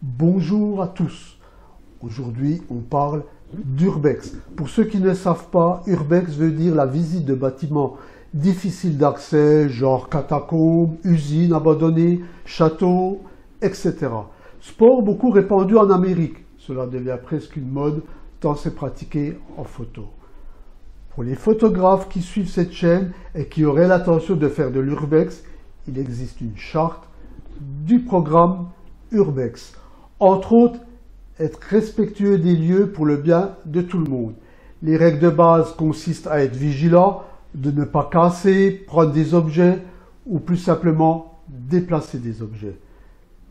Bonjour à tous. Aujourd'hui, on parle d'urbex. Pour ceux qui ne savent pas, urbex veut dire la visite de bâtiments difficiles d'accès, genre catacombes, usines abandonnées, châteaux, etc. Sport beaucoup répandu en Amérique. Cela devient presque une mode tant c'est pratiqué en photo. Pour les photographes qui suivent cette chaîne et qui auraient l'intention de faire de l'urbex, il existe une charte du programme urbex. Entre autres, être respectueux des lieux pour le bien de tout le monde. Les règles de base consistent à être vigilant, de ne pas casser, prendre des objets ou plus simplement déplacer des objets.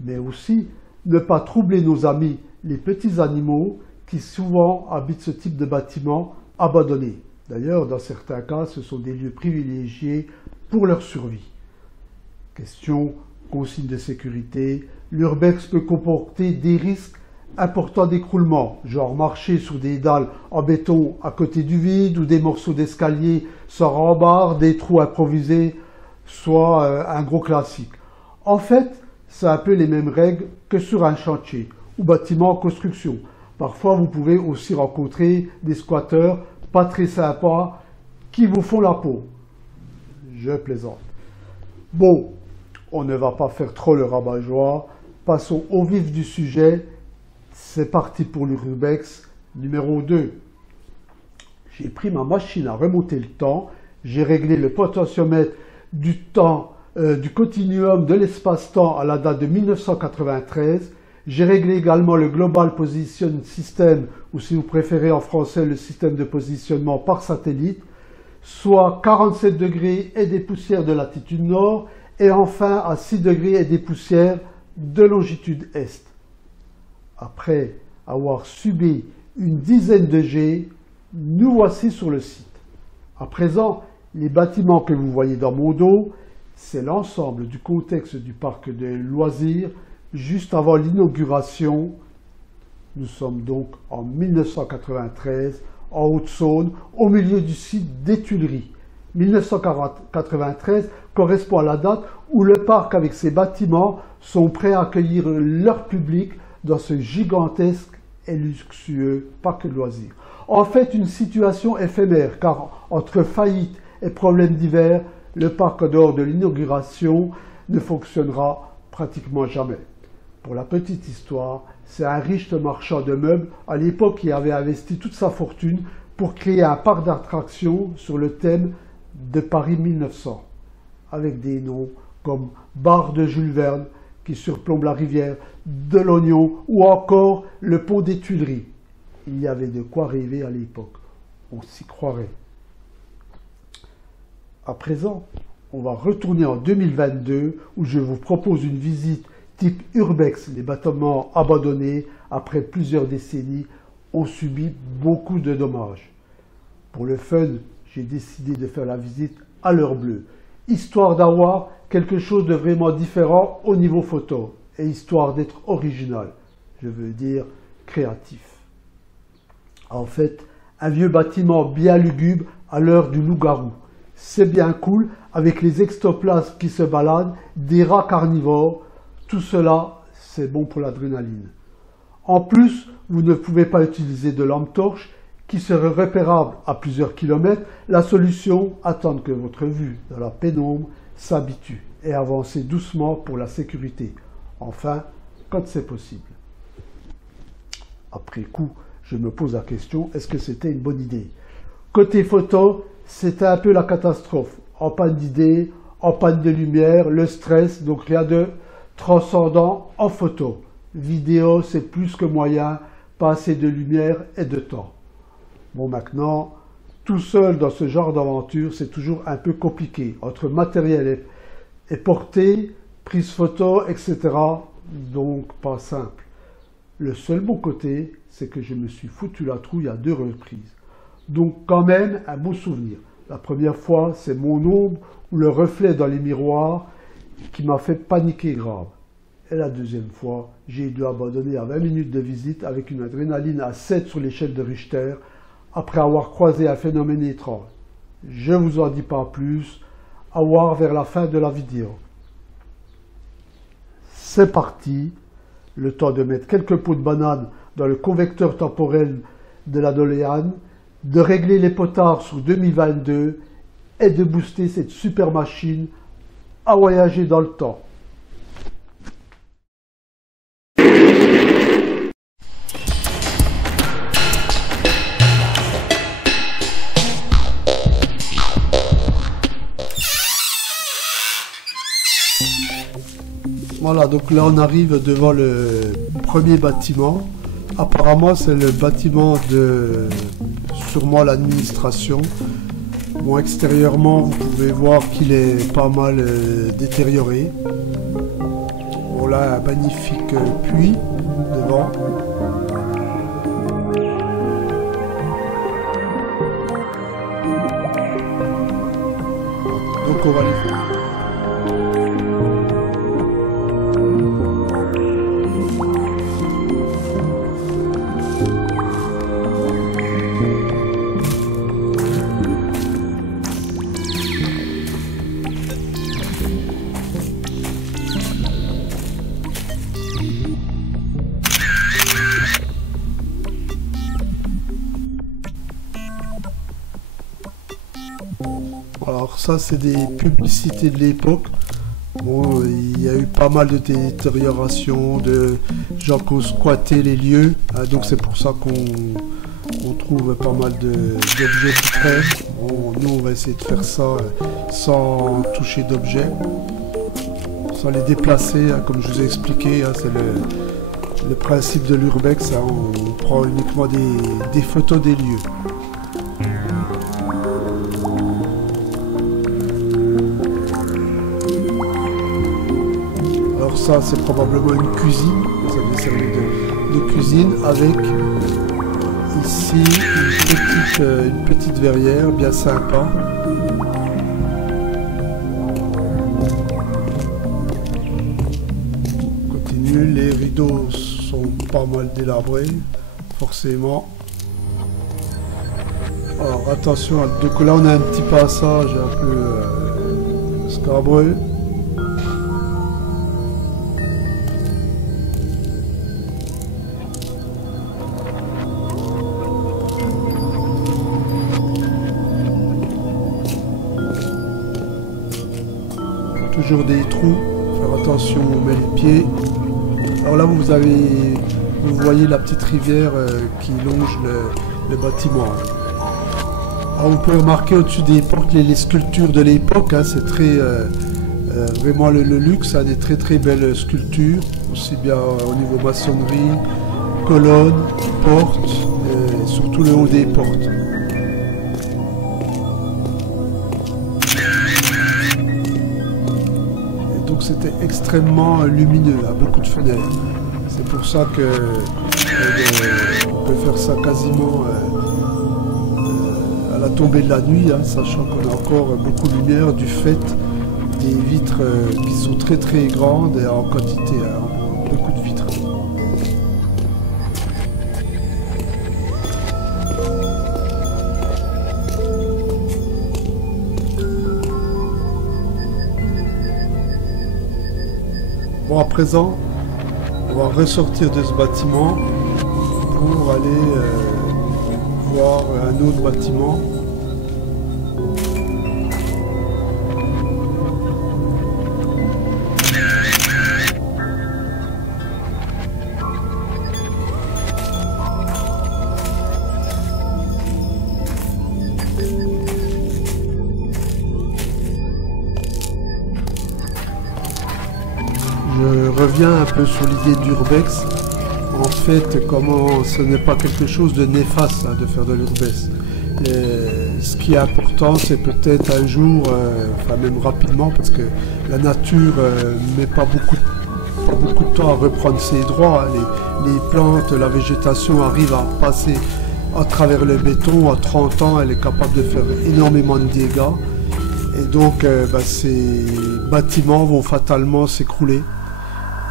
Mais aussi, ne pas troubler nos amis, les petits animaux qui souvent habitent ce type de bâtiment abandonné. D'ailleurs, dans certains cas, ce sont des lieux privilégiés pour leur survie. Question, consignes de sécurité. L'urbex peut comporter des risques importants d'écroulement, genre marcher sur des dalles en béton à côté du vide ou des morceaux d'escalier sans rembarre, des trous improvisés, soit un gros classique. En fait, c'est un peu les mêmes règles que sur un chantier ou bâtiment en construction. Parfois, vous pouvez aussi rencontrer des squatteurs pas très sympas qui vous font la peau. Je plaisante. Bon, on ne va pas faire trop le rabat-joie. Passons au vif du sujet. C'est parti pour l'urbex numéro 2. J'ai pris ma machine à remonter le temps. J'ai réglé le potentiomètre du temps, du continuum de l'espace-temps à la date de 1993. J'ai réglé également le Global Position System, ou si vous préférez en français le système de positionnement par satellite, soit 47 degrés et des poussières de latitude nord, et enfin à 6 degrés et des poussières de longitude est. Après avoir subi une dizaine de jets, nous voici sur le site. À présent, les bâtiments que vous voyez dans mon dos, c'est l'ensemble du contexte du parc de loisirs juste avant l'inauguration. Nous sommes donc en 1993, en Haute-Saône, au milieu du site des Tuileries. 1993 correspond à la date où le parc avec ses bâtiments sont prêts à accueillir leur public dans ce gigantesque et luxueux parc de loisirs. En fait, une situation éphémère, car entre faillite et problèmes divers, le parc en dehors de l'inauguration ne fonctionnera pratiquement jamais. Pour la petite histoire, c'est un riche marchand de meubles à l'époque qui avait investi toute sa fortune pour créer un parc d'attractions sur le thème de Paris 1900, avec des noms comme Bar de Jules Verne, qui surplombe la rivière de l'Oignon, ou encore le pont des Tuileries. Il y avait de quoi rêver à l'époque. On s'y croirait. À présent, on va retourner en 2022, où je vous propose une visite type urbex. Les bâtiments abandonnés, après plusieurs décennies, ont subi beaucoup de dommages. Pour le fun, j'ai décidé de faire la visite à l'heure bleue, histoire d'avoir quelque chose de vraiment différent au niveau photo, et histoire d'être original, je veux dire créatif. En fait, un vieux bâtiment bien lugubre à l'heure du loup-garou. C'est bien cool, avec les ectoplasmes qui se baladent, des rats carnivores, tout cela, c'est bon pour l'adrénaline. En plus, vous ne pouvez pas utiliser de lampe torche qui serait repérable à plusieurs kilomètres. La solution, attendre que votre vue dans la pénombre s'habitue et avancer doucement pour la sécurité. Enfin, quand c'est possible. Après coup, je me pose la question, est-ce que c'était une bonne idée? Côté photo, c'était un peu la catastrophe. En panne d'idées, en panne de lumière, le stress, donc rien de transcendant en photo. Vidéo, c'est plus que moyen, pas assez de lumière et de temps. Bon, maintenant, tout seul dans ce genre d'aventure, c'est toujours un peu compliqué, entre matériel et portée, prise photo, etc. Donc, pas simple. Le seul bon côté, c'est que je me suis foutu la trouille à 2 reprises. Donc, quand même, un beau souvenir. La première fois, c'est mon ombre ou le reflet dans les miroirs qui m'a fait paniquer grave. Et la deuxième fois, j'ai dû abandonner à 20 minutes de visite avec une adrénaline à 7 sur l'échelle de Richter, après avoir croisé un phénomène étrange. Je ne vous en dis pas plus, à voir vers la fin de la vidéo. C'est parti, le temps de mettre quelques pots de banane dans le convecteur temporel de la DeLorean, de régler les potards sur 2022 et de booster cette super machine à voyager dans le temps. Voilà, donc là on arrive devant le premier bâtiment. Apparemment c'est le bâtiment de sûrement l'administration. Bon, extérieurement vous pouvez voir qu'il est pas mal détérioré. Bon là un magnifique puits devant. Donc on va aller faire. Alors ça c'est des publicités de l'époque. Bon, il y a eu pas mal de détérioration, de gens qui ont squatté les lieux, hein, donc c'est pour ça qu'on trouve pas mal d'objets qui traînent. Bon, nous on va essayer de faire ça sans toucher d'objets, sans les déplacer, hein, comme je vous ai expliqué, hein, c'est le principe de l'urbex, hein, on prend uniquement des photos des lieux. Alors ça c'est probablement une cuisine, ça va servir de cuisine avec ici une petite verrière bien sympa. On continue, les rideaux sont pas mal délabrés, forcément. Alors attention, donc là on a un petit passage un peu scabreux. Toujours des trous, faire attention où on met les pieds. Alors là vous voyez la petite rivière qui longe le bâtiment. Alors on peut remarquer au-dessus des portes les sculptures de l'époque, hein, c'est très vraiment le luxe, hein, des très belles sculptures, aussi bien au niveau maçonnerie, colonnes, portes, et surtout le haut des portes. Donc c'était extrêmement lumineux, à beaucoup de fenêtres. C'est pour ça que on peut faire ça quasiment à la tombée de la nuit, hein, sachant qu'on a encore beaucoup de lumière du fait des vitres qui sont très grandes et en quantité, hein, beaucoup de vitres. Bon, à présent, on va ressortir de ce bâtiment pour aller voir un autre bâtiment. Je reviens un peu sur l'idée d'urbex. En fait, comment ce n'est pas quelque chose de néfaste, hein, de faire de l'urbex. Ce qui est important, c'est peut-être un jour, enfin même rapidement, parce que la nature met pas beaucoup de temps à reprendre ses droits. Les plantes, la végétation arrive à passer à travers le béton. À 30 ans, elle est capable de faire énormément de dégâts. Et donc, ces bâtiments vont fatalement s'écrouler.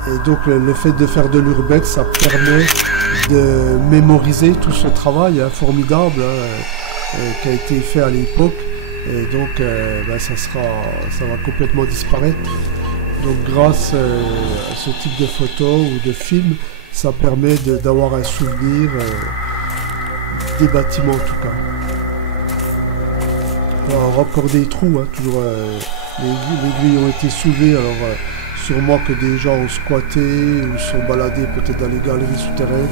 Et donc le fait de faire de l'urbex, ça permet de mémoriser tout ce travail formidable qui a été fait à l'époque. Et donc ça va complètement disparaître. Donc grâce à ce type de photos ou de films, ça permet d'avoir un souvenir des bâtiments en tout cas. Alors encore des trous, hein, toujours les grilles ont été soulevées, alors sûrement que des gens ont squatté ou sont baladés peut-être dans les galeries souterraines,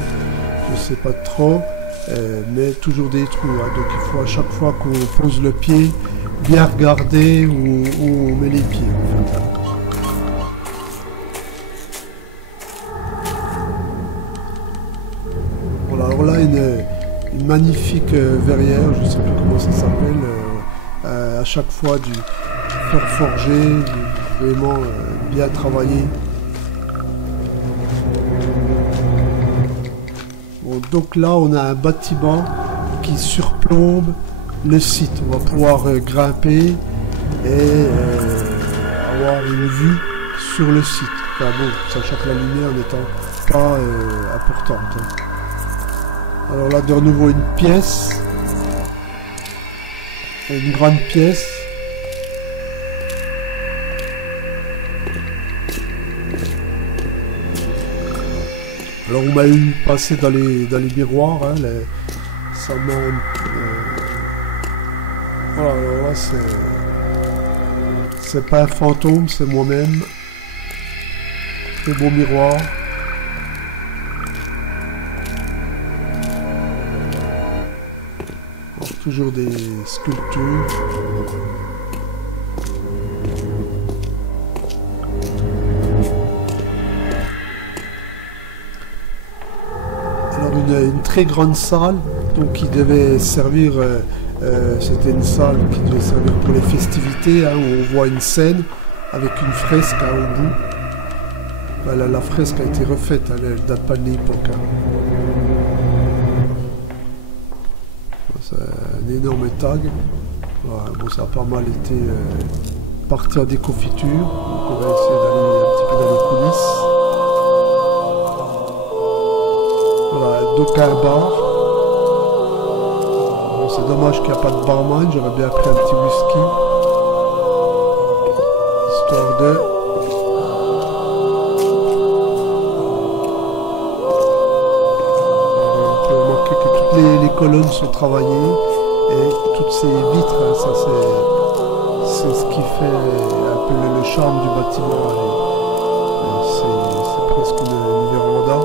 je ne sais pas trop, mais toujours des trous, hein, donc il faut à chaque fois qu'on pose le pied, bien regarder où on met les pieds. En fait. Voilà, alors là une magnifique verrière, je ne sais plus comment ça s'appelle, à chaque fois du fer forgé, vraiment bien travaillé. Bon, donc là on a un bâtiment qui surplombe le site. On va pouvoir grimper et avoir une vue sur le site. Enfin bon, sachant que la lumière n'étant pas importante. Hein. Alors là de nouveau une pièce. Une grande pièce. Alors on m'a eu passé dans les miroirs, hein, ça m'a... voilà, alors là c'est pas un fantôme, c'est moi-même. Très beau miroir. Alors, toujours des sculptures. Une très grande salle donc qui devait servir, c'était une salle qui devait servir pour les festivités, hein, où on voit une scène avec une fresque hein, au bout. Voilà, la fresque a été refaite, hein, elle ne date pas de l'époque. Hein. C'est un énorme tag. Voilà, bon, ça a pas mal été parti en déconfiture, donc on va essayer d'aller un petit peu dans les coulisses. Voilà, donc un bar. Bon, c'est dommage qu'il n'y a pas de barman, j'aurais bien pris un petit whisky. Histoire de... On peut remarquer que toutes les colonnes sont travaillées et toutes ces vitres, hein, ça c'est ce qui fait un peu le charme du bâtiment. C'est presque une véranda.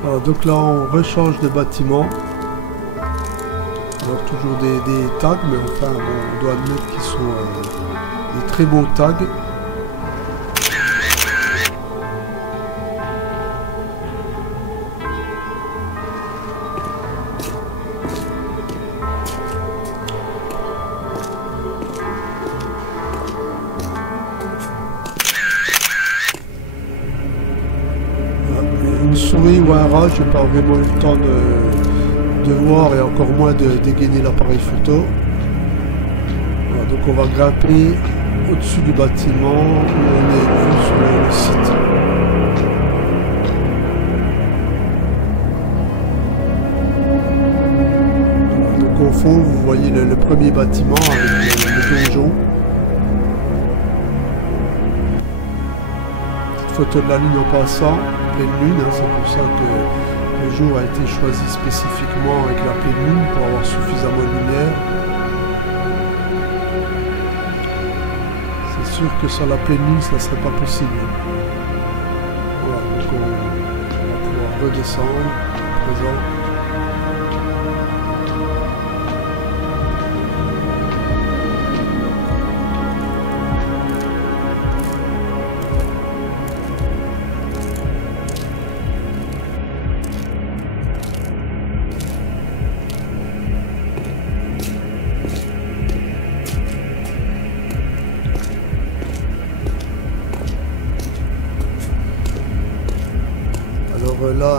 Voilà, donc là on rechange de bâtiment. Alors toujours des tags, mais enfin bon, on doit admettre qu'ils sont des très beaux tags. Une souris ou un rat, je n'ai pas vraiment eu le temps de voir et encore moins de dégainer l'appareil photo. Voilà, donc on va grimper au-dessus du bâtiment où on est vu sur le site. Voilà, donc au fond vous voyez le premier bâtiment avec le donjon. Petite photo de la lune en passant. Lune, hein, c'est pour ça que le jour a été choisi spécifiquement avec la pleine lune pour avoir suffisamment de lumière. C'est sûr que sans la pleine lune ça ne serait pas possible. Voilà, donc on va pouvoir redescendre à présent. Alors là,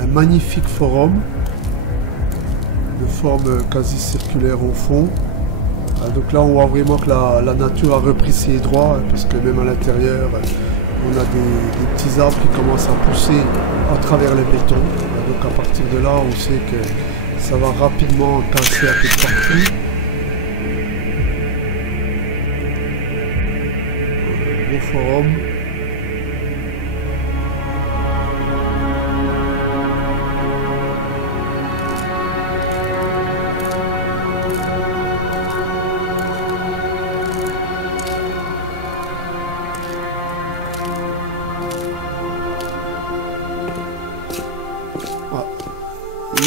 un magnifique forum de forme quasi circulaire au fond. Donc là, on voit vraiment que la nature a repris ses droits, parce que même à l'intérieur, on a des petits arbres qui commencent à pousser à travers le béton. Donc à partir de là, on sait que ça va rapidement casser un peu de partout. Un beau forum.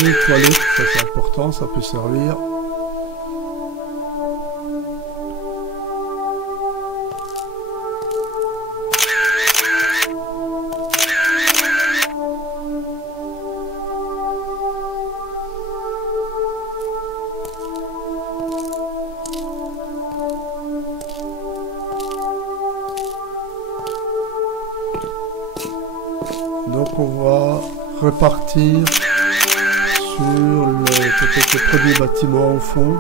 Les toilettes, ça c'est important, ça peut servir. Donc on va repartir sur peut-être le premier bâtiment au fond.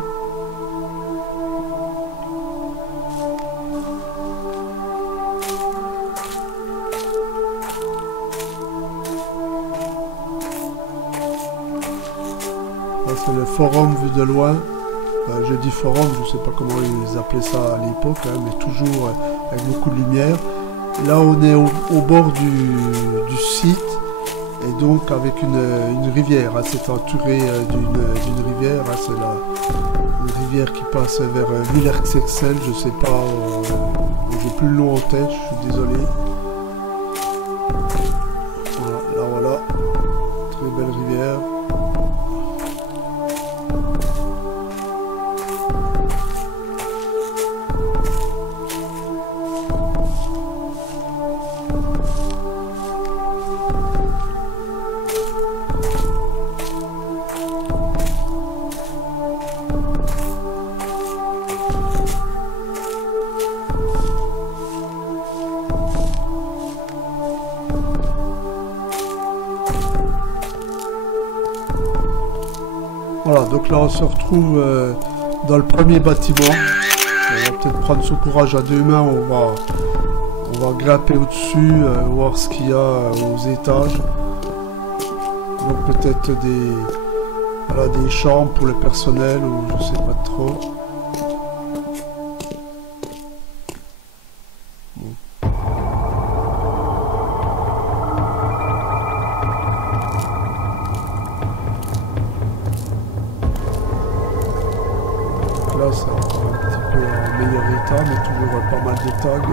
C'est le forum vu de loin. Je dis forum, je ne sais pas comment ils appelaient ça à l'époque, hein, mais toujours avec beaucoup de lumière. Là on est au bord du site. Et donc avec une rivière, hein, c'est entouré d'une rivière, hein, c'est une rivière qui passe vers Villers-Sexel, je sais pas, j'ai plus le nom en tête, je suis désolé. Voilà, là voilà, très belle rivière. Voilà, donc là on se retrouve dans le premier bâtiment. On va peut-être prendre son courage à deux mains, on va grimper au-dessus, voir ce qu'il y a aux étages. Donc peut-être des chambres pour le personnel ou je sais pas trop. Là c'est encore un petit peu en meilleur état, mais toujours pas mal de tags.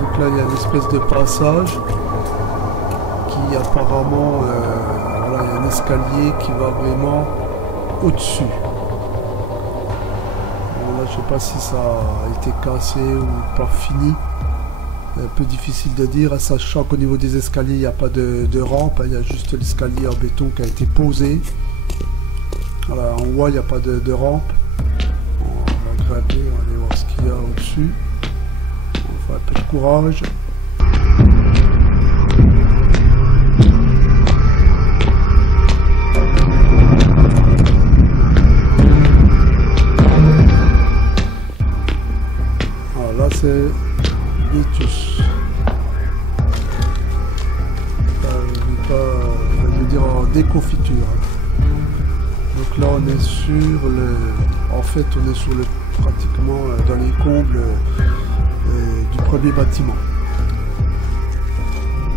Donc là il y a une espèce de passage. Apparemment, voilà, il y a un escalier qui va vraiment au-dessus. Bon, là, je sais pas si ça a été cassé ou pas fini. C'est un peu difficile de dire, sachant qu'au niveau des escaliers, il n'y a pas de rampe. Il y a juste l'escalier en béton qui a été posé. Voilà, en haut, il n'y a pas de rampe. On va grimper, on va aller voir ce qu'il y a au-dessus. On va faire un peu de courage. C'est Vitus. Je veux dire en déconfiture. Donc là on est sur le. En fait on est sur le pratiquement dans les combles du premier bâtiment.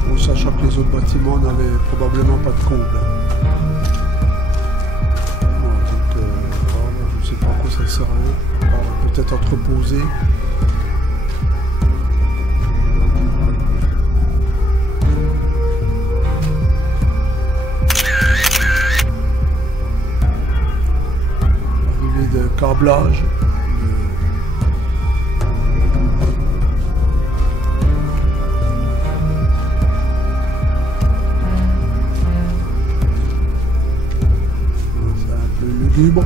Bon, sachant que les autres bâtiments n'avaient probablement pas de comble. Voilà, donc voilà, je ne sais pas à quoi ça servait. Peut-être entreposer. câblage. C'est un peu lugubre.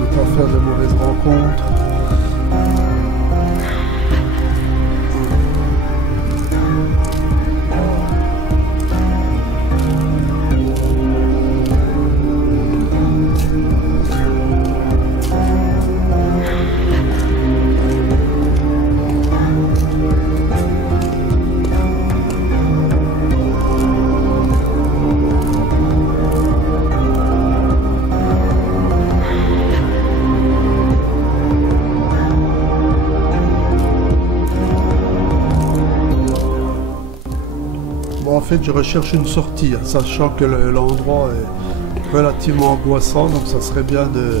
Ne pas faire de mauvaises rencontres. Bon, en fait, je recherche une sortie, hein, sachant que l'endroit est relativement angoissant, donc ça serait bien de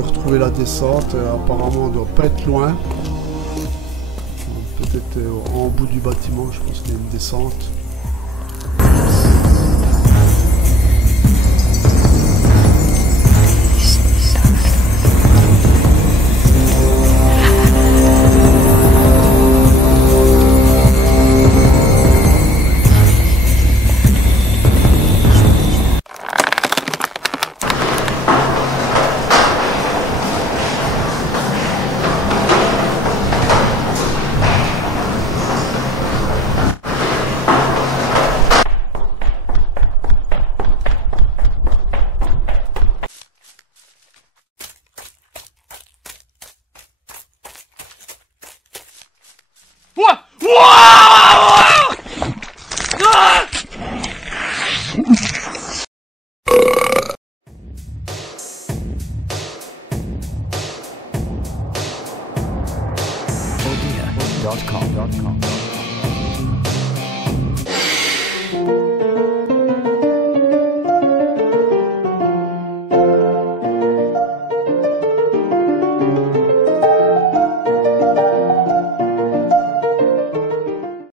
retrouver la descente. Apparemment, on ne doit pas être loin. Peut-être en bout du bâtiment, je pense qu'il y a une descente. Odea.com